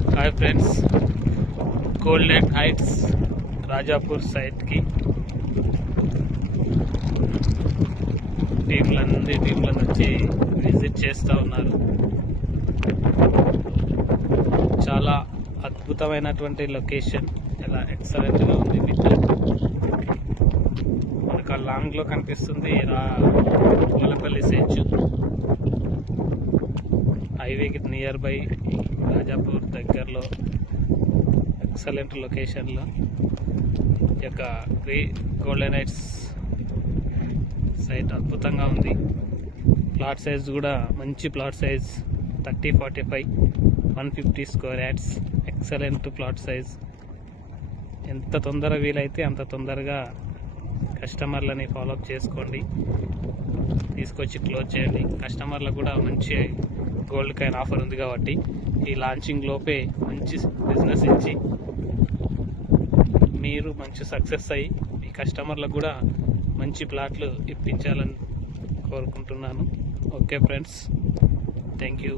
Hi friends, golden heights Rajapur సైట్కి టీంలను వచ్చి విజిట్ చేస్తూ ఉన్నారు. చాలా అద్భుతమైనటువంటి లొకేషన్, చాలా ఎక్సలెంట్గా ఉంది. మనకు లాంగ్లో కనిపిస్తుంది పోలపల్లి సెంచు హైవేకి నియర్ బై రాజాపూర్ దగ్గరలో ఎక్సలెంట్ లొకేషన్లో ఈ యొక్క గోల్డెన్ హైట్స్ సైట్ అద్భుతంగా ఉంది. ప్లాట్ సైజ్ కూడా మంచి plot size 30-45 150 square yards. Excellent plot size. ఎంత తొందర వీలైతే అంత తొందరగా కస్టమర్లని ఫాలోఅప్ చేసుకోండి, తీసుకొచ్చి క్లోజ్ చేయండి. కస్టమర్లకు కూడా మంచి గోల్డ్ కాయిన్ ఆఫర్ ఉంది కాబట్టి ఈ లాంచింగ్ లోపే మంచి బిజినెస్ ఇచ్చి మీరు మంచి సక్సెస్ అయ్యి మీ కస్టమర్లకు కూడా మంచి ప్లాట్లు ఇప్పించాలని కోరుకుంటున్నాను. Okay friends, thank you.